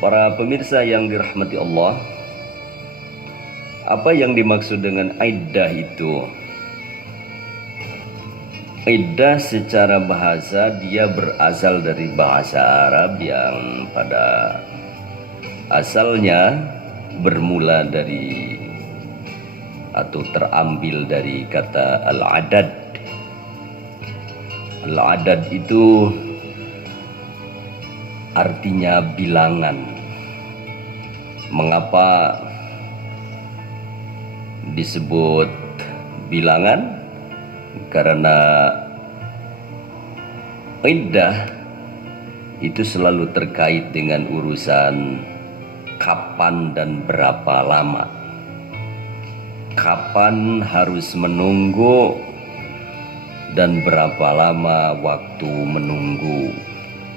Para pemirsa yang dirahmati Allah, apa yang dimaksud dengan iddah itu? Iddah secara bahasa dia berasal dari bahasa Arab yang pada asalnya bermula dari atau terambil dari kata al-adad. Al-adad itu artinya bilangan. Mengapa disebut bilangan? Karena iddah itu selalu terkait dengan urusan kapan dan berapa lama. Kapan harus menunggu dan berapa lama waktu menunggu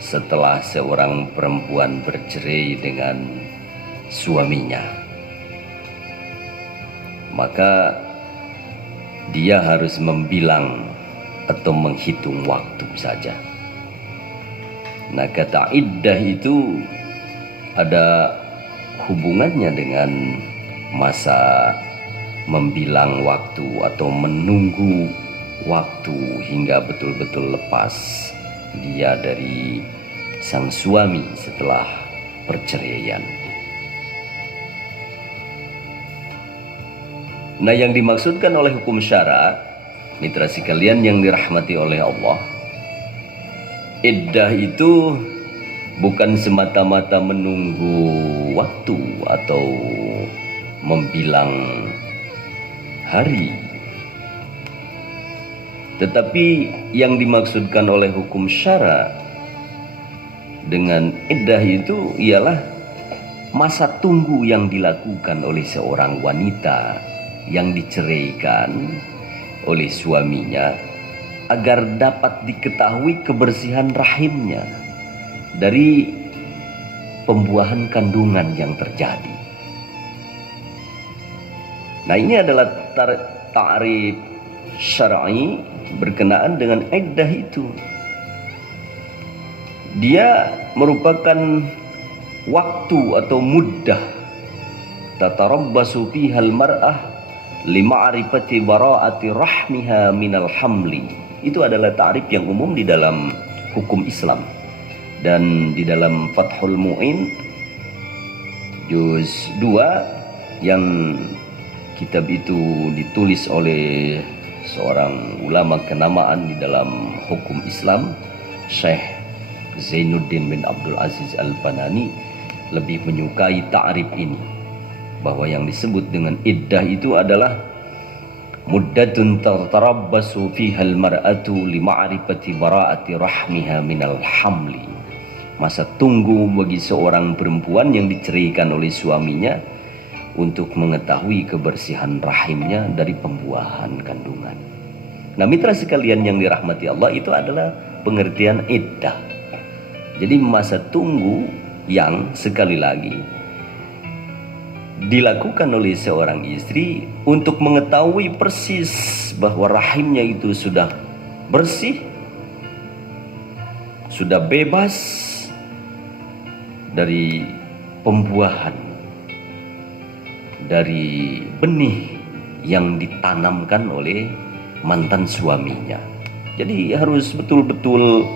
setelah seorang perempuan bercerai dengan suaminya. Maka dia harus membilang atau menghitung waktu saja. Nah, kata iddah itu ada hubungannya dengan masa membilang waktu atau menunggu waktu hingga betul-betul lepas dia dari sang suami setelah perceraian. Nah, yang dimaksudkan oleh hukum syara, mitra sekalian yang dirahmati oleh Allah, iddah itu bukan semata-mata menunggu waktu atau membilang hari. Tetapi yang dimaksudkan oleh hukum syara dengan iddah itu ialah masa tunggu yang dilakukan oleh seorang wanita yang diceraikan oleh suaminya agar dapat diketahui kebersihan rahimnya dari pembuahan kandungan yang terjadi. Nah, ini adalah ta'rif syar'i berkenaan dengan iddah itu. Dia merupakan waktu atau muddah tatarabbasu fiha al-mar'ah lima'rifati bara'ati rahmiha minal hamli. Itu adalah ta'rif yang umum di dalam hukum Islam. Dan di dalam Fathul Mu'in juz 2 yang kitab itu ditulis oleh seorang ulama kenamaan di dalam hukum Islam, Syekh Zainuddin bin Abdul Aziz Al-Banani, lebih menyukai ta'rif ini, bahwa yang disebut dengan iddah itu adalah muddatun tatarabbasu fiha al-mar'atu lima'rifati bara'ati rahmiha minal hamli. Masa tunggu bagi seorang perempuan yang diceraikan oleh suaminya untuk mengetahui kebersihan rahimnya dari pembuahan kandungan. Nah, mitra sekalian yang dirahmati Allah, itu adalah pengertian iddah. Jadi masa tunggu yang sekali lagi dilakukan oleh seorang istri untuk mengetahui persis bahwa rahimnya itu sudah bersih, sudah bebas dari pembuahan, dari benih yang ditanamkan oleh mantan suaminya. Jadi harus betul-betul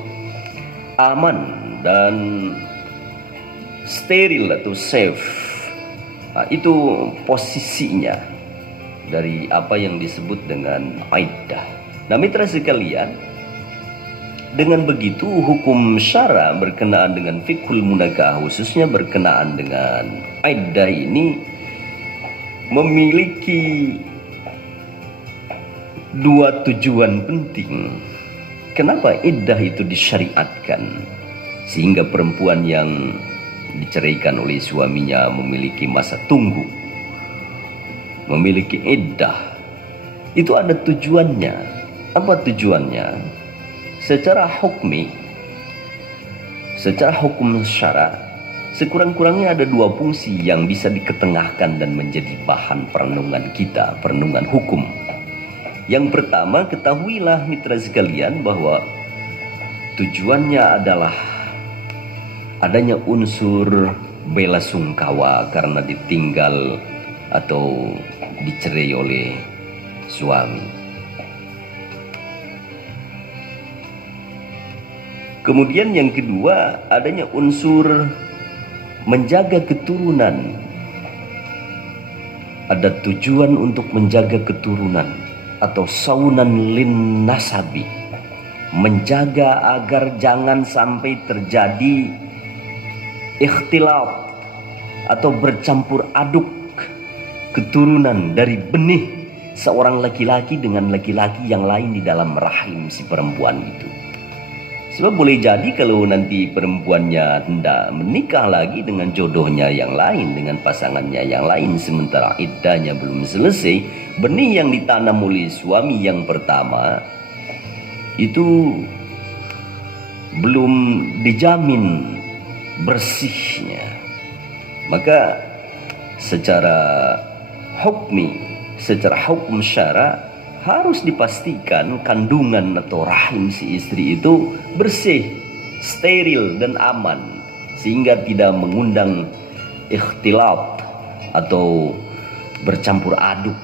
aman dan steril atau safe. Nah, itu posisinya dari apa yang disebut dengan iddah. Nah, mitra sekalian, dengan begitu hukum syara berkenaan dengan fiqhul munakah, khususnya berkenaan dengan iddah ini, memiliki dua tujuan penting. Kenapa iddah itu disyariatkan? Sehingga perempuan yang diceraikan oleh suaminya memiliki masa tunggu, memiliki iddah. Itu ada tujuannya. Apa tujuannya? Secara hukmi, secara hukum syara, sekurang-kurangnya ada dua fungsi yang bisa diketengahkan dan menjadi bahan perenungan kita, perenungan hukum. Yang pertama, ketahuilah mitra sekalian bahwa tujuannya adalah adanya unsur bela sungkawa karena ditinggal atau dicerai oleh suami. Kemudian yang kedua, adanya unsur menjaga keturunan. Ada tujuan untuk menjaga keturunan atau saunan lin nasabi, menjaga agar jangan sampai terjadi ikhtilaf atau bercampur aduk keturunan dari benih seorang laki-laki dengan laki-laki yang lain di dalam rahim si perempuan itu. Sebab boleh jadi kalau nanti perempuannya hendak menikah lagi dengan jodohnya yang lain, dengan pasangannya yang lain, sementara iddahnya belum selesai, benih yang ditanam oleh suami yang pertama itu belum dijamin bersihnya. Maka secara hukum syara harus dipastikan kandungan atau rahim si istri itu bersih, steril dan aman, sehingga tidak mengundang ikhtilaf atau bercampur aduk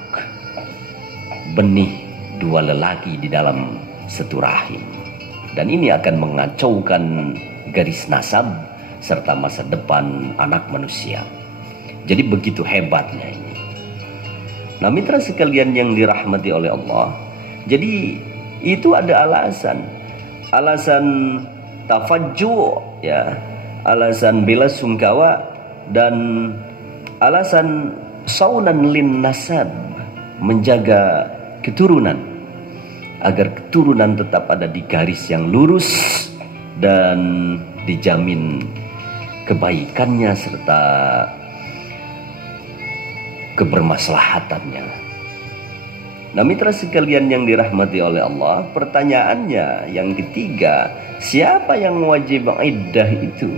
benih dua lelaki di dalam satu rahim. Dan ini akan mengacaukan garis nasab serta masa depan anak manusia. Jadi begitu hebatnya ini. Nah, mitra sekalian yang dirahmati oleh Allah, jadi itu ada alasan tafajju, ya, alasan bela sungkawa, dan alasan saunan lin nasab, menjaga keturunan agar keturunan tetap ada di garis yang lurus dan dijamin kebaikannya serta kebermaslahatannya. Nah, mitra sekalian yang dirahmati oleh Allah, pertanyaannya yang ketiga, siapa yang wajib iddah itu?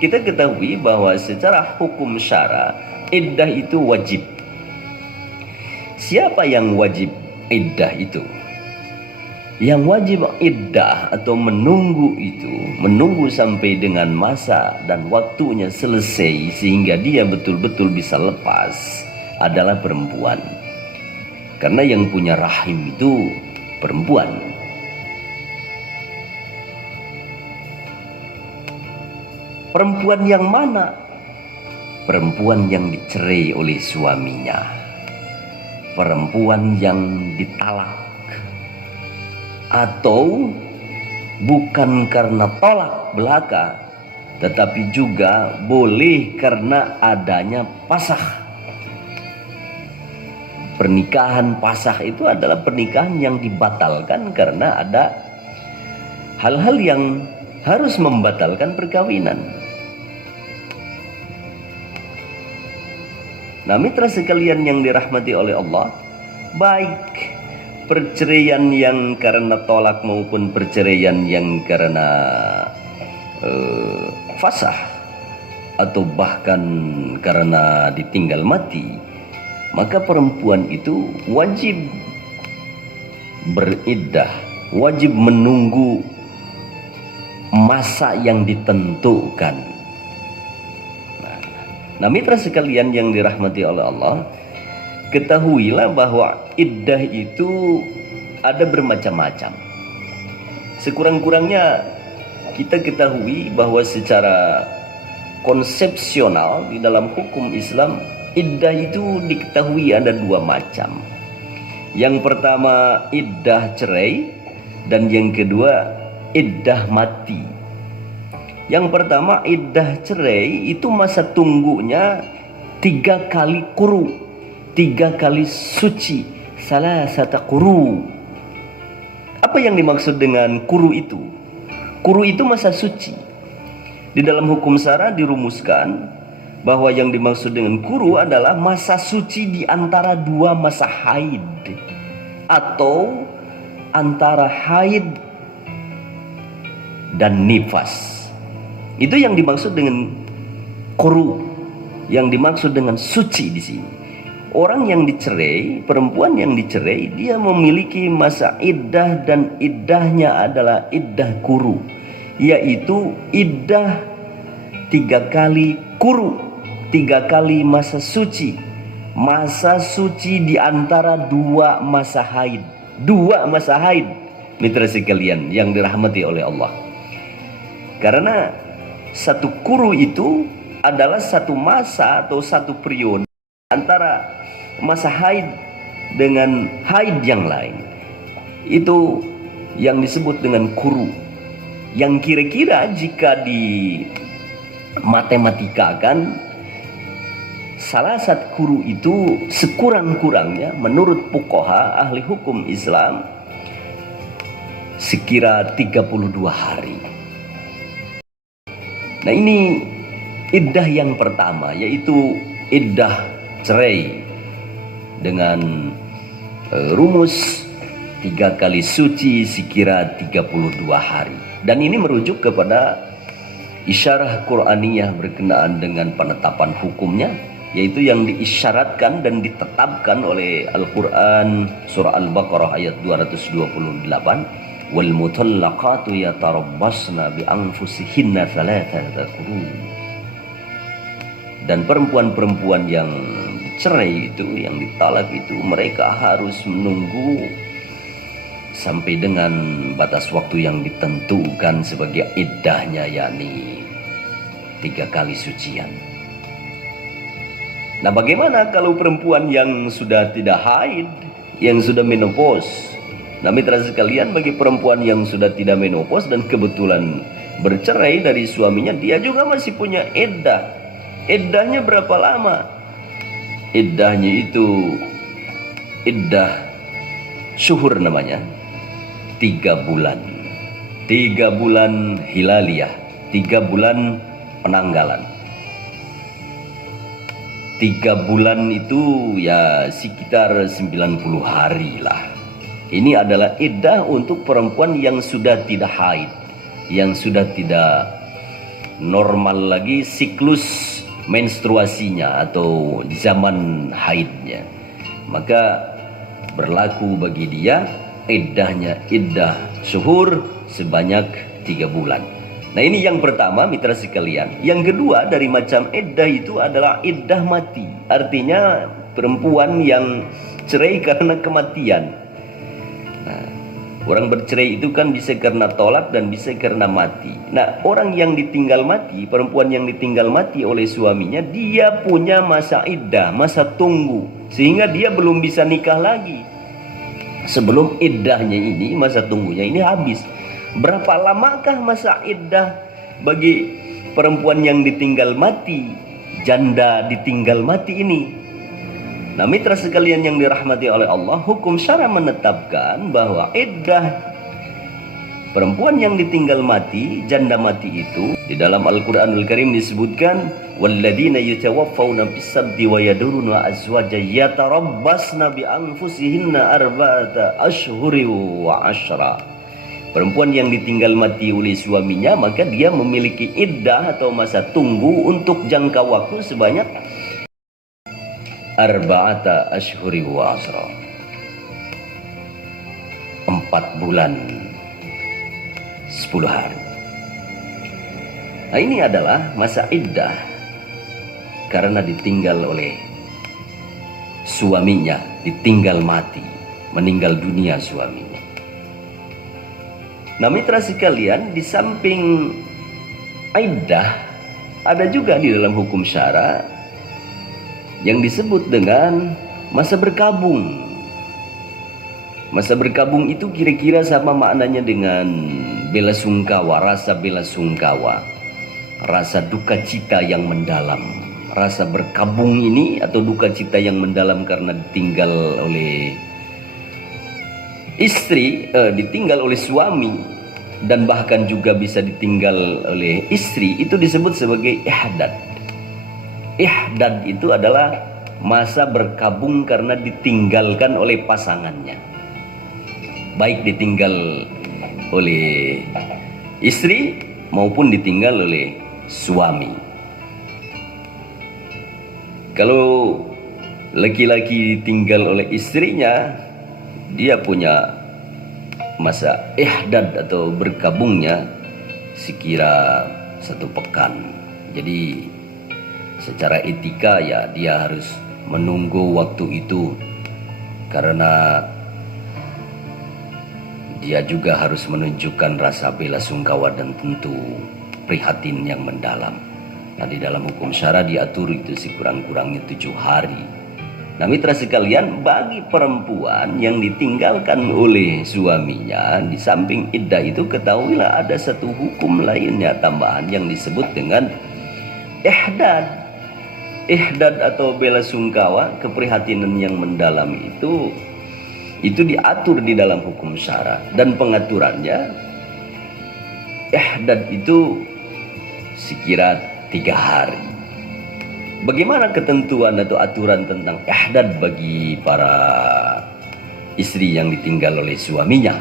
Kita ketahui bahwa secara hukum syara iddah itu wajib. Siapa yang wajib iddah itu? Yang wajib iddah atau menunggu itu, menunggu sampai dengan masa dan waktunya selesai sehingga dia betul-betul bisa lepas, adalah perempuan. Karena yang punya rahim itu perempuan. Perempuan yang mana? Perempuan yang dicerai oleh suaminya, perempuan yang ditalak, atau bukan karena tolak belaka, tetapi juga boleh karena adanya pasah. Pernikahan pasah itu adalah pernikahan yang dibatalkan karena ada hal-hal yang harus membatalkan perkawinan. Nah, mitra sekalian yang dirahmati oleh Allah, baik perceraian yang karena tolak maupun perceraian yang karena fasah atau bahkan karena ditinggal mati, maka perempuan itu wajib beriddah, wajib menunggu masa yang ditentukan. Nah, mitra sekalian yang dirahmati oleh Allah, ketahuilah bahwa iddah itu ada bermacam-macam. Sekurang-kurangnya kita ketahui bahwa secara konsepsional di dalam hukum Islam, iddah itu diketahui ada dua macam. Yang pertama iddah cerai, dan yang kedua iddah mati. Yang pertama iddah cerai itu masa tunggunya 3 kali quru, 3 kali suci, salasata quru. Apa yang dimaksud dengan quru itu? Quru itu masa suci. Di dalam hukum syara dirumuskan bahwa yang dimaksud dengan quru adalah masa suci di antara 2 masa haid, atau antara haid dan nifas. Itu yang dimaksud dengan quru, yang dimaksud dengan suci di sini. Orang yang dicerai, perempuan yang dicerai, dia memiliki masa iddah, dan iddahnya adalah iddah quru, yaitu iddah 3 kali kuru, 3 kali masa suci. Masa suci di antara 2 masa haid. 2 masa haid, mitra sekalian yang dirahmati oleh Allah. Karena satu kuru itu adalah satu masa atau satu periode antara masa haid dengan haid yang lain. Itu yang disebut dengan kuru, yang kira-kira jika di matematikakan, salah satu kuru itu sekurang-kurangnya menurut fuqaha ahli hukum Islam sekira 32 hari. Nah, ini iddah yang pertama, yaitu iddah cerai dengan rumus 3 kali suci sekira 32 hari. Dan ini merujuk kepada isyarah Qur'aniyah berkenaan dengan penetapan hukumnya, yaitu yang diisyaratkan dan ditetapkan oleh Al-Quran surah Al-Baqarah ayat 228, wal mutallaqatu yatarabbasna bi anfusihinna thalathata quru. Dan perempuan-perempuan yang cerai itu, yang ditalak itu, mereka harus menunggu sampai dengan batas waktu yang ditentukan sebagai iddahnya, yakni 3 kali sucian. Nah, bagaimana kalau perempuan yang sudah tidak haid, yang sudah menopause? Nah, mitra sekalian, bagi perempuan yang sudah tidak menopause dan kebetulan bercerai dari suaminya, dia juga masih punya iddah. Iddahnya berapa lama? Iddahnya itu iddah syuhur namanya. 3 bulan. 3 bulan hilaliyah, 3 bulan penanggalan. 3 bulan itu ya sekitar 90 hari lah. Ini adalah iddah untuk perempuan yang sudah tidak haid, yang sudah tidak normal lagi siklus menstruasinya atau zaman haidnya. Maka berlaku bagi dia iddahnya iddah syuhur sebanyak 3 bulan. Nah, ini yang pertama, mitra sekalian. Yang kedua dari macam iddah itu adalah iddah mati. Artinya perempuan yang cerai karena kematian. Nah, orang bercerai itu kan bisa karena tolak dan bisa karena mati. Nah, orang yang ditinggal mati, perempuan yang ditinggal mati oleh suaminya, dia punya masa iddah, masa tunggu, sehingga dia belum bisa nikah lagi sebelum iddahnya ini, masa tunggunya ini habis. Berapa lamakah masa iddah bagi perempuan yang ditinggal mati, janda ditinggal mati ini? Nah, mitra sekalian yang dirahmati oleh Allah, hukum syara menetapkan bahwa iddah perempuan yang ditinggal mati, janda mati itu, di dalam Al-Quranul Karim disebutkan, walladzina yatawaffawna bis-sabti wa yaduruna azwaja yatarabbasna bi anfusihinna arba'ata ashhuri wa ashra. Perempuan yang ditinggal mati oleh suaminya, maka dia memiliki iddah atau masa tunggu untuk jangka waktu sebanyak arba'ata ashhuri wa ashra, 4 bulan 10 hari. Nah, ini adalah masa iddah karena ditinggal oleh suaminya, ditinggal mati, meninggal dunia suaminya. Nah, mitra sekalian, di samping iddah ada juga di dalam hukum syara yang disebut dengan masa berkabung. Masa berkabung itu kira-kira sama maknanya dengan bela sungkawa, rasa bela sungkawa, rasa duka cita yang mendalam. Rasa berkabung ini atau duka cita yang mendalam karena ditinggal oleh istri, ditinggal oleh suami, dan bahkan juga bisa ditinggal oleh istri, itu disebut sebagai ihdad. Ihdad itu adalah masa berkabung karena ditinggalkan oleh pasangannya, baik ditinggal oleh istri maupun ditinggal oleh suami. Kalau laki-laki ditinggal oleh istrinya, dia punya masa ihdad atau berkabungnya sekira 1 pekan. Jadi secara etika ya dia harus menunggu waktu itu, karena dia juga harus menunjukkan rasa bela sungkawa dan tentu prihatin yang mendalam. Nah, di dalam hukum syara diatur itu sekurang-kurangnya 7 hari. Nah, mitra sekalian, bagi perempuan yang ditinggalkan oleh suaminya di samping iddah itu, ketahuilah ada satu hukum lainnya tambahan yang disebut dengan ihdad. Ihdad atau bela sungkawa, keprihatinan yang mendalam itu diatur di dalam hukum syara, dan pengaturannya ihdad itu sekira 3 hari. Bagaimana ketentuan atau aturan tentang ihdad bagi para istri yang ditinggal oleh suaminya?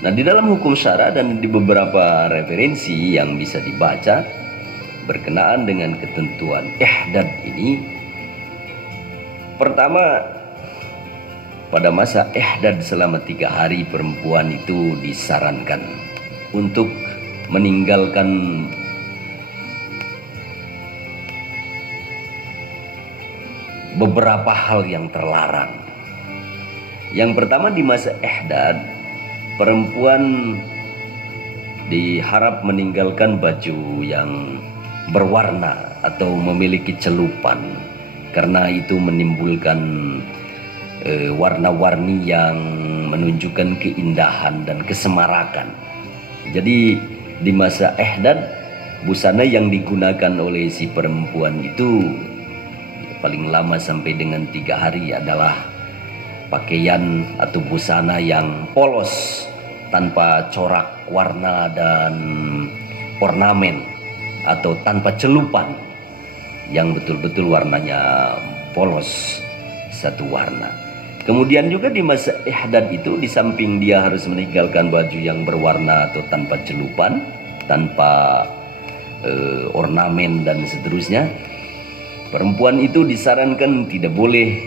Nah, di dalam hukum syara dan di beberapa referensi yang bisa dibaca berkenaan dengan ketentuan ihdad ini, pertama, pada masa ihdad selama 3 hari perempuan itu disarankan untuk meninggalkan beberapa hal yang terlarang. Yang pertama, di masa ihdad perempuan diharap meninggalkan baju yang berwarna atau memiliki celupan, karena itu menimbulkan warna-warni yang menunjukkan keindahan dan kesemarakan. Jadi di masa ihdad busana yang digunakan oleh si perempuan itu paling lama sampai dengan 3 hari adalah pakaian atau busana yang polos, tanpa corak warna dan ornamen, atau tanpa celupan, yang betul-betul warnanya polos satu warna. Kemudian juga di masa ihdad itu, di samping dia harus meninggalkan baju yang berwarna atau tanpa celupan, tanpa ornamen dan seterusnya, perempuan itu disarankan tidak boleh,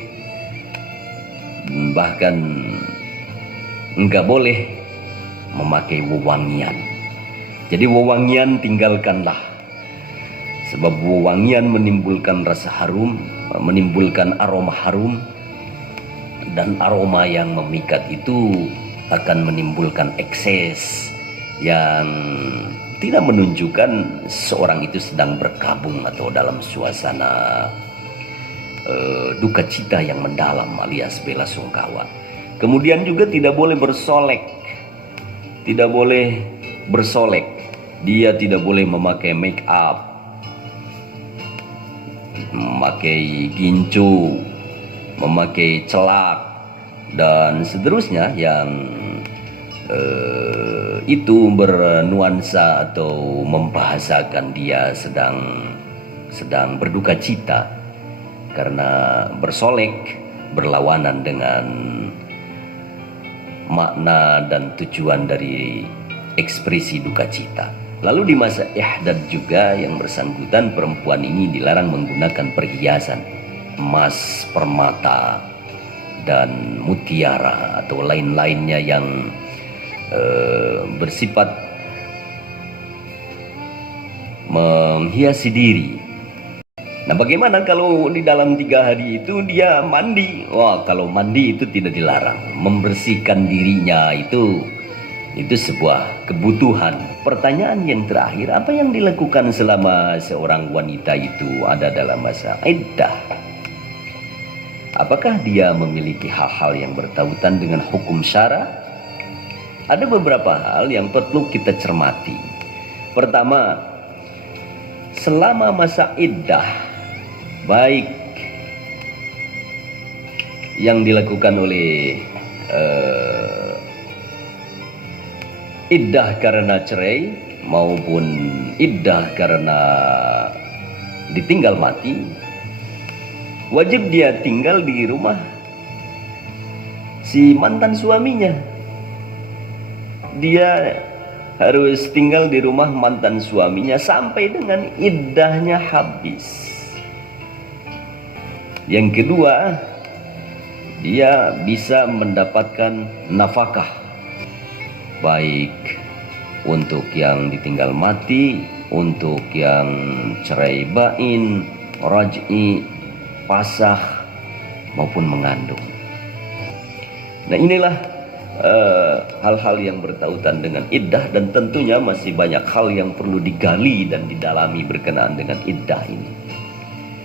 bahkan enggak boleh memakai wewangian. Jadi wewangian tinggalkanlah, sebab wewangian menimbulkan rasa harum, menimbulkan aroma harum, dan aroma yang memikat itu akan menimbulkan ekses yang tidak menunjukkan seorang itu sedang berkabung atau dalam suasana duka cita yang mendalam alias bela sungkawa. Kemudian juga tidak boleh bersolek, tidak boleh bersolek. Dia tidak boleh memakai make up, memakai gincu, memakai celak dan seterusnya yang itu bernuansa atau membahasakan dia sedang berduka cita, karena bersolek berlawanan dengan makna dan tujuan dari ekspresi duka cita. Lalu di masa ihdad juga yang bersangkutan, perempuan ini dilarang menggunakan perhiasan emas, permata, dan mutiara atau lain-lainnya yang bersifat menghiasi diri. Nah, bagaimana kalau di dalam 3 hari itu dia mandi? Wah, kalau mandi itu tidak dilarang. Membersihkan dirinya itu sebuah kebutuhan. Pertanyaan yang terakhir, apa yang dilakukan selama seorang wanita itu ada dalam masa iddah? Apakah dia memiliki hal-hal yang bertautan dengan hukum syara? Ada beberapa hal yang perlu kita cermati. Pertama, selama masa iddah, baik yang dilakukan oleh iddah karena cerai maupun iddah karena ditinggal mati, wajib dia tinggal di rumah si mantan suaminya. Dia harus tinggal di rumah mantan suaminya sampai dengan iddahnya habis. Yang kedua, dia bisa mendapatkan nafkah, baik untuk yang ditinggal mati untuk yang cerai bain, raj'i, pasah maupun mengandung. Nah, inilah hal-hal yang bertautan dengan iddah, dan tentunya masih banyak hal yang perlu digali dan didalami berkenaan dengan iddah ini.